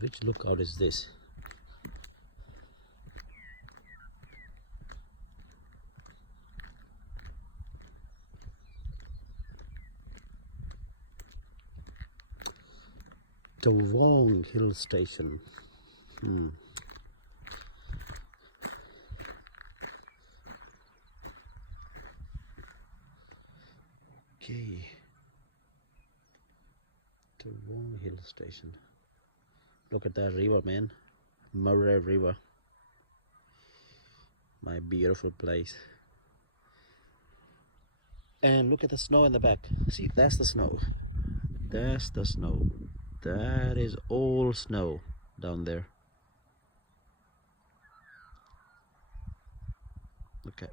Which lookout is this? Towong hill station. Okay. Towong hill station. Look at that river, man. Murray River. My beautiful place. And look at the snow in the back. See, that's the snow. That's the snow. That is all snow down there. Okay.